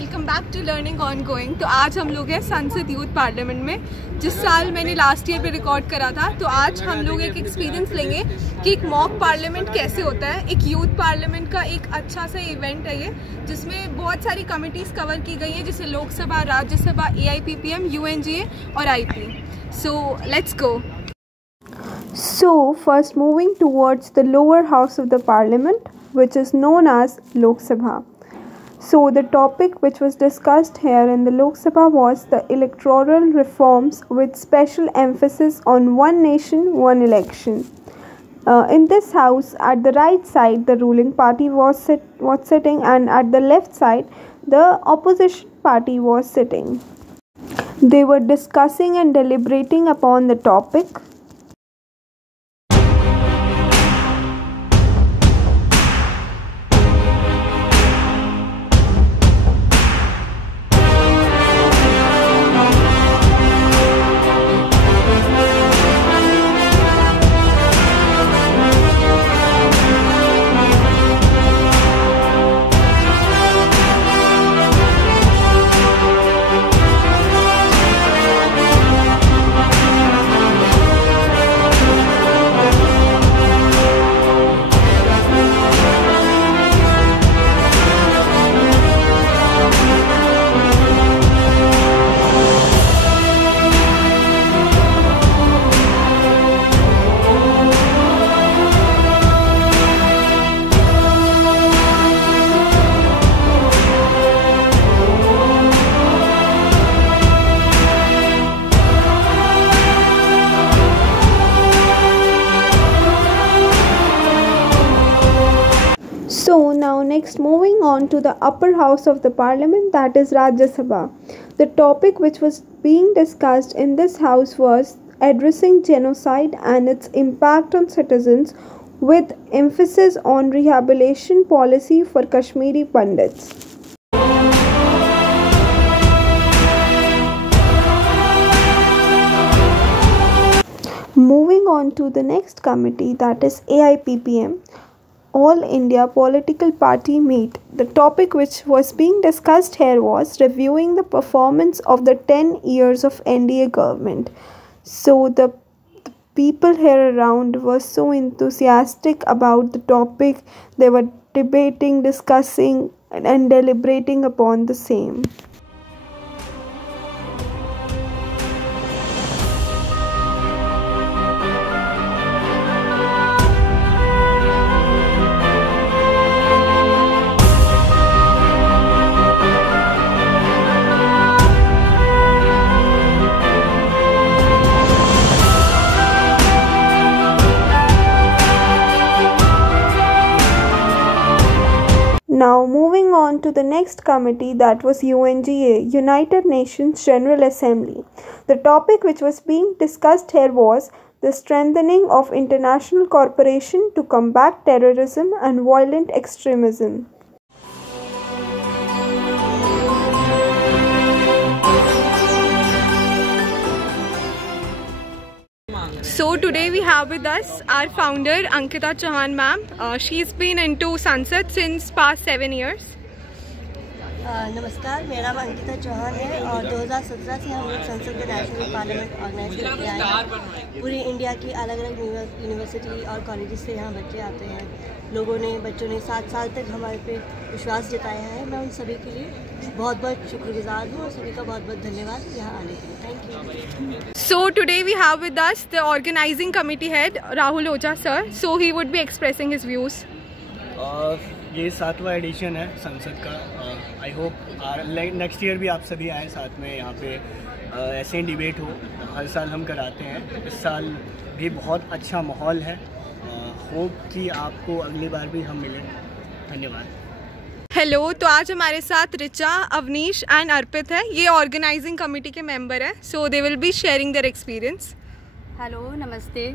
Welcome back to learning ongoing. तो आज हम लोग हैं संसद यूथ पार्लियामेंट में। जिस साल मैंने लास्ट ईयर पे रिकॉर्ड करा था, तो आज हम लोग एक एक्सपीरियंस लेंगे कि एक मॉक पार्लियामेंट कैसे होता है। एक यूथ पार्लियामेंट का एक अच्छा सा इवेंट है ये, जिसमें बहुत सारी कमिटीज़ कवर की गई हैं, जैसे लोकसभा, राज्यसभा, AIPPM, UNGA और IP। So let's go. So, first moving towards the lower house of the parliament, which is known as Lok Sabha. So, the topic which was discussed here in the Lok Sabha was the electoral reforms with special emphasis on one nation, one election. In this house, at the right side, the ruling party was sitting, and at the left side, the opposition party was sitting. They were discussing and deliberating upon the topic. So now next moving on to the upper house of the parliament, that is Rajya Sabha. The topic which was being discussed in this house was addressing genocide and its impact on citizens, with emphasis on rehabilitation policy for Kashmiri Pandits. Moving on to the next committee, that is AIPPM, All India Political Party Meet. The topic which was being discussed here was reviewing the performance of the 10 years of NDA government. So the people here around were so enthusiastic about the topic. They were debating, discussing and deliberating upon the same. Now moving on to the next committee, that was UNGA, United Nations General Assembly. The topic which was being discussed here was the strengthening of international cooperation to combat terrorism and violent extremism. So today we have with us our founder Ankita Chauhan ma'am. She's been into Sansad since past 7 years. नमस्कार, मेरा नाम अंकिता चौहान है और 2017 से हम लोग संसद में नेशनल पार्लियामेंट ऑर्गेनाइज करके आए हैं। पूरी इंडिया की अलग अलग यूनिवर्सिटी और कॉलेज से यहाँ बच्चे आते हैं। बच्चों ने 7 साल तक हमारे पे विश्वास जताया है। मैं उन सभी के लिए बहुत बहुत शुक्रगुजार हूँ और सभी का बहुत बहुत धन्यवाद यहाँ आने के लिए। Thank you. So today we have with us the organizing committee head Rahul Oja sir. So he would be expressing his views. ये 7वां एडिशन है संसद का। आई होप नेक्स्ट ईयर भी आप सभी आए साथ में यहाँ पे ऐसे ही डिबेट हो। हर साल हम कराते हैं, इस साल भी बहुत अच्छा माहौल है। होप कि आपको अगली बार भी हम मिलें। धन्यवाद। हेलो, तो आज हमारे साथ रिचा, अवनीश एंड अर्पित है। ये ऑर्गेनाइजिंग कमेटी के मेंबर हैं। So they will be sharing their experience. Hello, नमस्ते।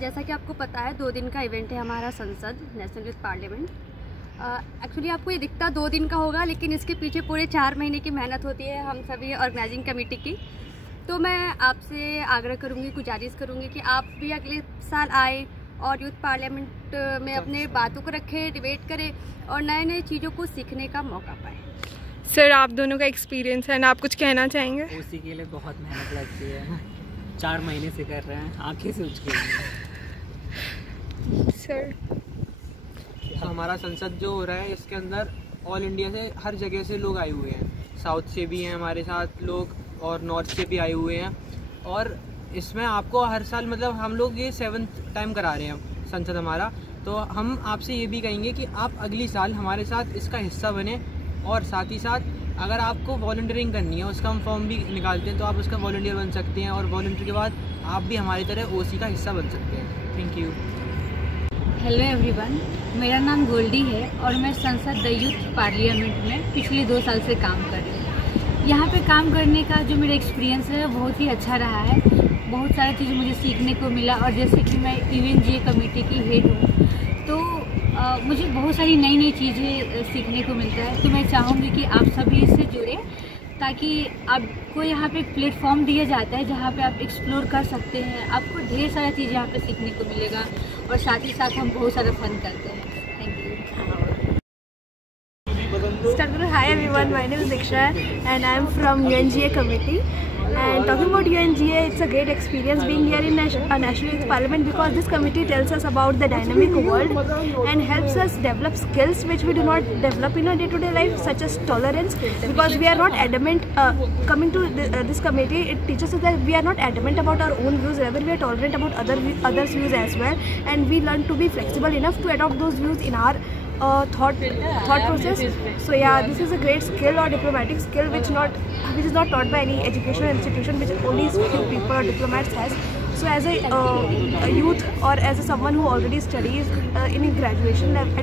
जैसा कि आपको पता है 2 दिन का इवेंट है हमारा संसद नेशनल यूथ पार्लियामेंट। एक्चुअली आपको ये दिखता 2 दिन का होगा, लेकिन इसके पीछे पूरे 4 महीने की मेहनत होती है हम सभी ऑर्गेनाइजिंग कमेटी की। तो मैं आपसे आग्रह करूँगी, गुजारिश करूँगी कि आप भी अगले साल आए और यूथ पार्लियामेंट में अपने बातों को रखें, डिबेट करें और नए नए चीज़ों को सीखने का मौका पाएँ। सर आप दोनों का एक्सपीरियंस है ना, आप कुछ कहना चाहेंगे? उसी के लिए बहुत मेहनत लगती है, 4 महीने से कर रहे हैं, आंखें सूज गई हैं। सर हमारा संसद जो हो रहा है इसके अंदर ऑल इंडिया से हर जगह से लोग आए हुए हैं, साउथ से भी हैं हमारे साथ लोग और नॉर्थ से भी आए हुए हैं। और इसमें आपको हर साल मतलब हम लोग ये 7th टाइम करा रहे हैं संसद हमारा, तो हम आपसे ये भी कहेंगे कि आप अगली साल हमारे साथ इसका हिस्सा बने। और साथ ही साथ अगर आपको वॉलंटियरिंग करनी है, उसका हम फॉर्म भी निकालते हैं, तो आप उसका वॉलंटियर बन सकते हैं और वॉलंटियर के बाद आप भी हमारी तरह ओसी का हिस्सा बन सकते हैं। Thank you. हेलो एवरीवन, मेरा नाम गोल्डी है और मैं संसद द यूथ पार्लियामेंट में पिछले 2 साल से काम कर रही हूँ। यहाँ पे काम करने का जो मेरा एक्सपीरियंस है वो बहुत ही अच्छा रहा है। बहुत सारी चीज़ें मुझे सीखने को मिला और जैसे कि मैं UNGA कमेटी की हेड हूँ तो मुझे बहुत सारी नई नई चीज़ें सीखने को मिलता है। तो मैं चाहूँगी कि आप सभी इससे जुड़ें ताकि आपको यहाँ पे एक प्लेटफॉर्म दिया जाता है जहाँ पे आप एक्सप्लोर कर सकते हैं। आपको ढेर सारा चीज़ यहाँ पे सीखने को मिलेगा और साथ ही साथ हम बहुत सारा फन करते हैं। Thank you. Hi everyone, my name is Diksha and I am from UNGA committee. And talking about UNGA, it's a great experience being here in a National Youth Parliament because this committee tells us about the dynamic world and helps us develop skills which we do not develop in our day-to-day life, such as tolerance. Because we are not adamant, coming to this committee, it teaches us that we are not adamant about our own views, rather we are tolerant about others' views as well, and we learn to be flexible enough to adopt those views in our thought process. So yeah, this is a great skill or diplomatic skill which is not taught by any educational institution, which only few people or diplomats has. So as a youth or as someone who already studies in graduation level,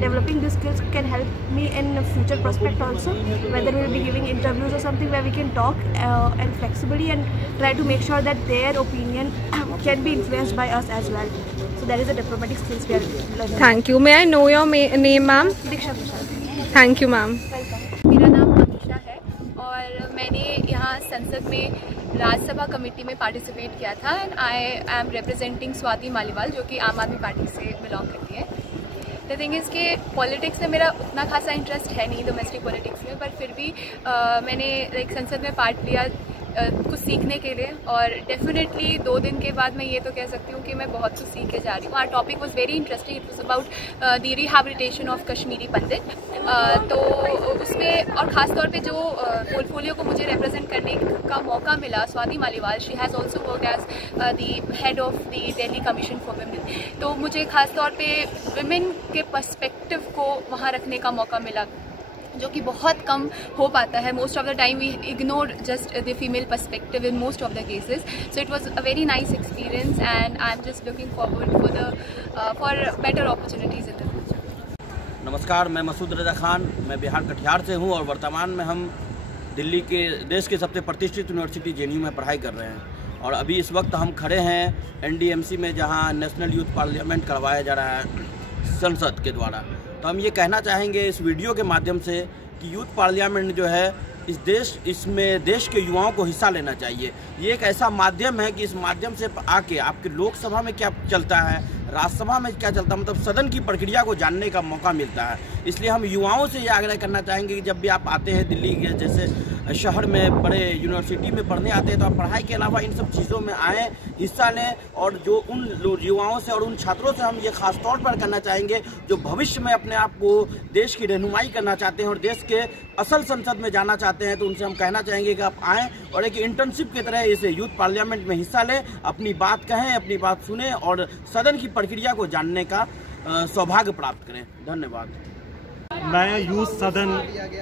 developing these skills can help me in future prospect also, whether we will be giving interviews or something where we can talk and flexibly and try to make sure that their opinion can be influenced by us as well. So that is the diplomatic skills we are learning. Thank you. May I know your name, ma'am? Diksha Prasad. Thank you, ma'am. मेरा नाम अमीशा है और मैंने यहाँ संसद में Rajya Sabha committee में participate किया था and I am representing Swati Maliwal जो कि आम आदमी पार्टी से बिलोंग करती है। द थिंग इज़ कि पॉलिटिक्स में मेरा उतना खासा इंटरेस्ट है नहीं, डोमेस्टिक पॉलिटिक्स में, पर फिर भी मैंने संसद में पार्ट लिया कुछ सीखने के लिए और डेफिनेटली 2 दिन के बाद मैं ये तो कह सकती हूँ कि मैं बहुत कुछ सीख के जा रही हूँ। Our topic was very interesting, it was about the rehabilitation of Kashmiri Pandit. तो उसमें और ख़ास तौर पे जो पोर्टफोलियो को मुझे रिप्रेजेंट करने का मौका मिला, Swati Maliwal, she has also worked as the head of the Delhi commission for women. तो मुझे ख़ास तौर पे वुमेन के पर्सपेक्टिव को वहाँ रखने का मौका मिला जो कि बहुत कम हो पाता है। Most of the time we ignore just the female perspective in most of the cases. So it was a very nice experience and I am just looking forward for better opportunities in the future. नमस्कार, मैं मसूद रजा खान, मैं बिहार कटिहार से हूँ और वर्तमान में हम दिल्ली के देश के सबसे प्रतिष्ठित यूनिवर्सिटी JNU में पढ़ाई कर रहे हैं। और अभी इस वक्त हम खड़े हैं NDMC में, जहाँ नेशनल यूथ पार्लियामेंट करवाया जा रहा है संसद के द्वारा। तो हम ये कहना चाहेंगे इस वीडियो के माध्यम से कि यूथ पार्लियामेंट जो है इसमें देश के युवाओं को हिस्सा लेना चाहिए। ये एक ऐसा माध्यम है कि इस माध्यम से आके आपके लोकसभा में क्या चलता है, राज्यसभा में क्या चलता है, मतलब सदन की प्रक्रिया को जानने का मौका मिलता है। इसलिए हम युवाओं से ये आग्रह करना चाहेंगे कि जब भी आप आते हैं दिल्ली के जैसे शहर में, बड़े यूनिवर्सिटी में पढ़ने आते हैं, तो आप पढ़ाई के अलावा इन सब चीज़ों में आएँ, हिस्सा लें। और जो उन युवाओं से और उन छात्रों से हम ये खास तौर पर करना चाहेंगे जो भविष्य में अपने आप को देश की रहनुमाई करना चाहते हैं और देश के असल संसद में जाना चाहते हैं, तो उनसे हम कहना चाहेंगे कि आप आएँ और एक इंटर्नशिप की तरह इस यूथ पार्लियामेंट में हिस्सा लें, अपनी बात कहें, अपनी बात सुने और सदन की प्रक्रिया को जानने का सौभाग्य प्राप्त करें। धन्यवाद। मैं यूथ सदन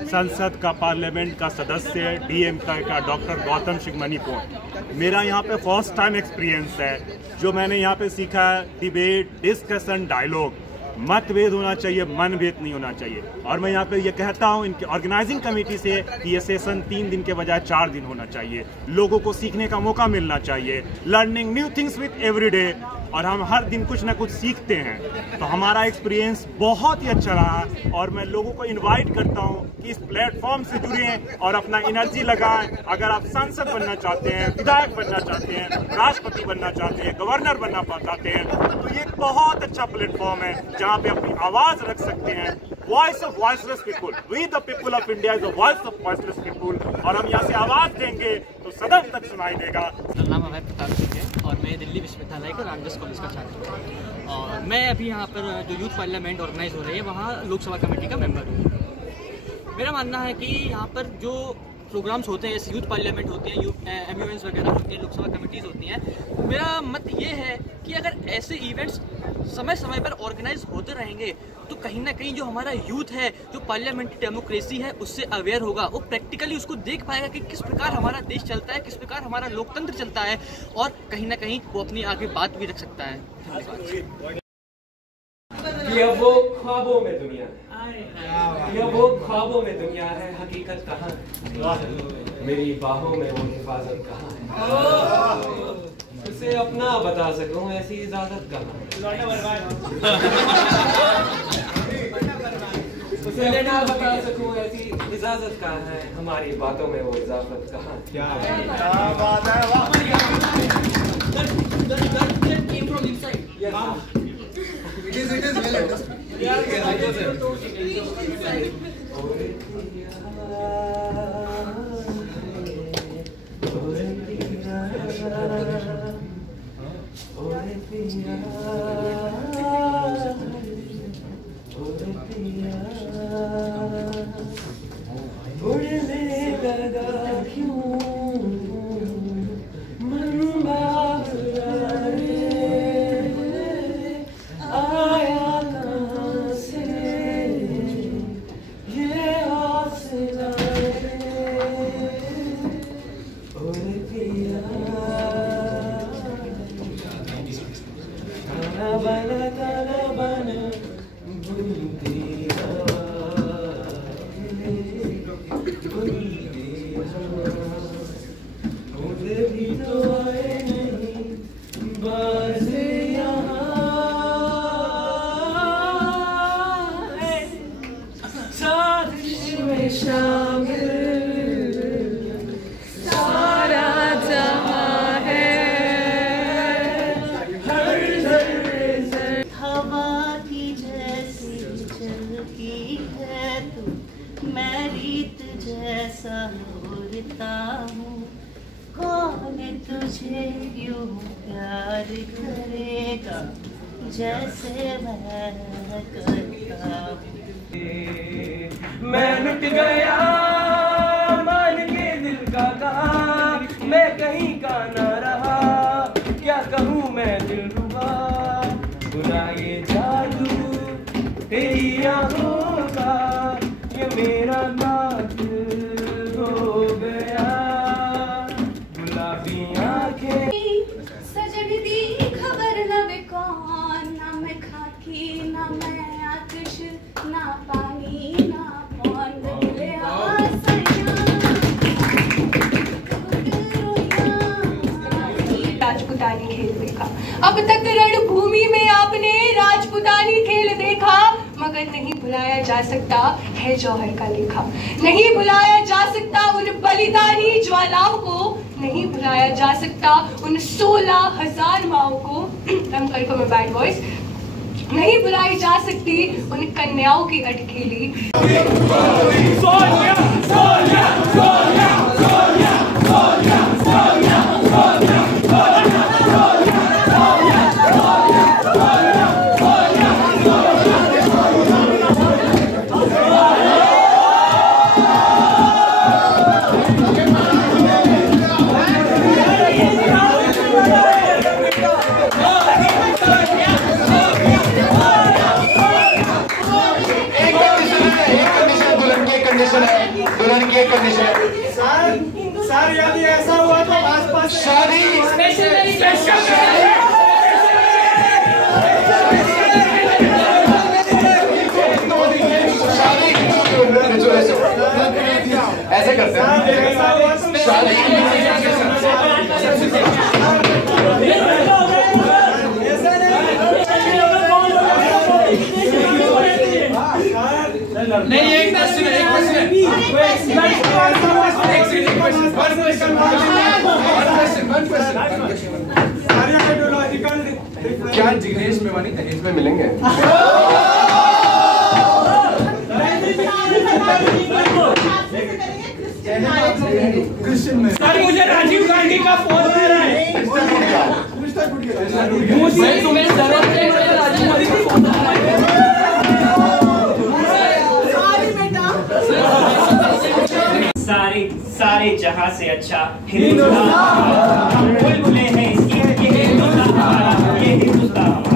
संसद का पार्लियामेंट का सदस्य DMK का डॉक्टर गौतम सिंह मणिपुर। मेरा यहाँ पे फर्स्ट टाइम एक्सपीरियंस है। जो मैंने यहाँ पे सीखा है, डिबेट, डिस्कशन, डायलॉग, मतभेद होना चाहिए, मनभेद नहीं होना चाहिए। और मैं यहाँ पे ये कहता हूँ इनके ऑर्गेनाइजिंग कमेटी से कि ये सेशन 3 दिन के बजाय 4 दिन होना चाहिए। लोगों को सीखने का मौका मिलना चाहिए। Learning new things with every day और हम हर दिन कुछ ना कुछ सीखते हैं। तो हमारा एक्सपीरियंस बहुत ही अच्छा रहा और मैं लोगों को इनवाइट करता हूं कि इस प्लेटफॉर्म से जुड़ें और अपना एनर्जी लगाएं। अगर आप सांसद बनना चाहते हैं, विधायक बनना चाहते हैं, राष्ट्रपति बनना चाहते हैं, गवर्नर बनना चाहते हैं, तो ये एक बहुत अच्छा प्लेटफॉर्म है जहां पे अपनी आवाज रख सकते हैं। Voice of voiceless people, we the people of India is the voice of voiceless people. और हम यहाँ से आवाज देंगे तो सदन तक सुनाई देगा। मेरा नाम अभय प्रताप सिंह है और मैं दिल्ली विश्वविद्यालय का रामदास कॉलेज का छात्र हूँ और मैं अभी यहाँ पर जो यूथ पार्लियामेंट ऑर्गेनाइज हो रही है वहाँ लोकसभा कमेटी का मेंबर हूँ। मेरा मानना है कि यहाँ पर जो प्रोग्राम्स होते हैं, जैसे यूथ पार्लियामेंट होती हैं, MUNs वगैरह होती हैं, लोकसभा कमेटीज़ होती हैं, मेरा मत ये है कि अगर ऐसे इवेंट्स समय समय पर ऑर्गेनाइज होते रहेंगे तो कहीं ना कहीं जो हमारा यूथ है, जो पार्लियामेंट्री डेमोक्रेसी है, उससे अवेयर होगा। वो प्रैक्टिकली उसको देख पाएगा कि किस प्रकार हमारा देश चलता है, किस प्रकार हमारा लोकतंत्र चलता है और कहीं ना कहीं वो अपनी आगे बात भी रख सकता है। यह वो ख्वाबों में दुनिया है, यह वो ख्वाबों में दुनिया है, हकीकत कहाँ है, मेरी बाहों में वो हिफाजत कहाँ है, उसे अपना बता सकूं ऐसी इजाजत कहाँ है, उसे लेना बता सकूं ऐसी इजाजत कहाँ है, हमारी बातों में वो इजाफत कहाँ है। क्या बात है, It is well understood. तुझे यूं प्यार करेगा जैसे मैं करता हूँ। मैं लुट गया मान के दिल का कहा, मैं कहीं का ना रहा, क्या कहूँ मैं दिल रुबा, बुरा ये जादू तेरी आँखों का, ये मेरा नाच हो गया, गुलाबी आँखें सजन दी खबर न वे कौन, ना मैं खाकी ना मैं आतिश, ना पानी ना पौन, मिले राजपुतानी खेल देखा। अब तक रणभूमि में आपने राजपुतानी खेल देखा, मगर नहीं भुलाया जा सकता है जौहर का लेखा, नहीं भुलाया जा सकता उन बलिदानी ज्वालाओं को, नहीं भुलाया जा सकता उन 16,000 माओं को, को मैं बैड वॉइस, नहीं भुलाई जा सकती उन कन्याओं की अटखेली। दुल्हन की एक कंडीशन है सर, यदि ऐसा हुआ तो आसपास शादी ऐसे करते हैं शादी क्या जिग्नेश मेवानी दहेज में मिलेंगे? सर मुझे राजीव गांधी का फोन आ रहा है। सारे जहां से अच्छा हिंदुस्तान, हम बुलबुलें हैं इसकी, ये हिंदुस्तान हमारा, ये हिंदुस्तान।